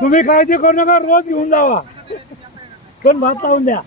तुम्ही काळजी करू नका, रोज घेऊन जावा, पण भात लावून द्या.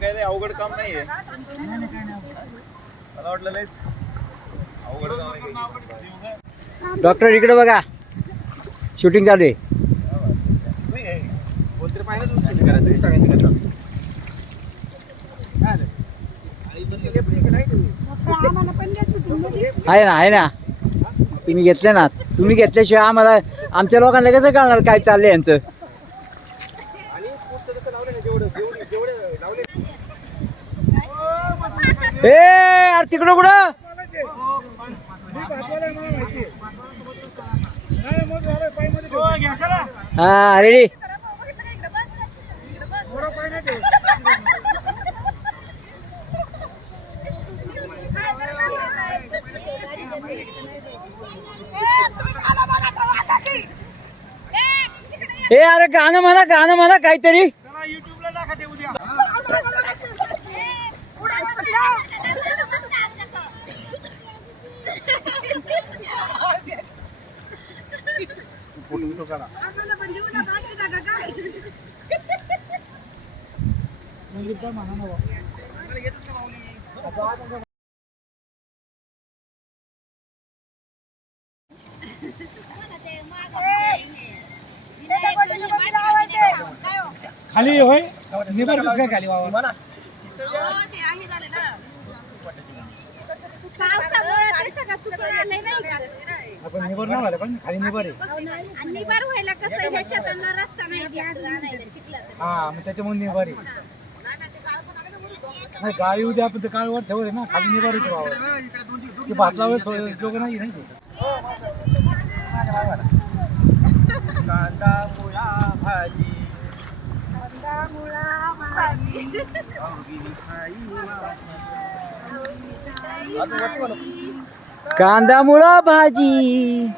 काय अवघड काम नाहीये. मला वाटलं लयच अवघड काम आहे. डॉक्टर इकडे बघा, शूटिंग चालू आहे. कोणतरी पाहिजे शूटिंग करायचं तरी सगळ्यांची करतात. आहे ना तुम्ही घेतले ना, तुम्ही घेतल्याशिवाय आम्हाला, आमच्या लोकांना कसं कळणार काय चाललंय यांचं. ए यार तिकडं कुठं. हा रेडी. ए अरे गाणं म्हणा काहीतरी. खाली होय निबर कसं काय खाली वावा. आपण निबर नाही व्हायला पण खाली निबर आहे. निबार व्हायला कसं ह्या शेतांना रस्ता नाही. हा मग त्याच्यामुळे निबर आहे. नाही गाडी उद्या आपण काळवर ठेवू ना, खाली निबर आहे वावर. ते भात लावायला जोग नाही नाही ते. कांदा मुळा भाजी, कांदा मुळा भाजी.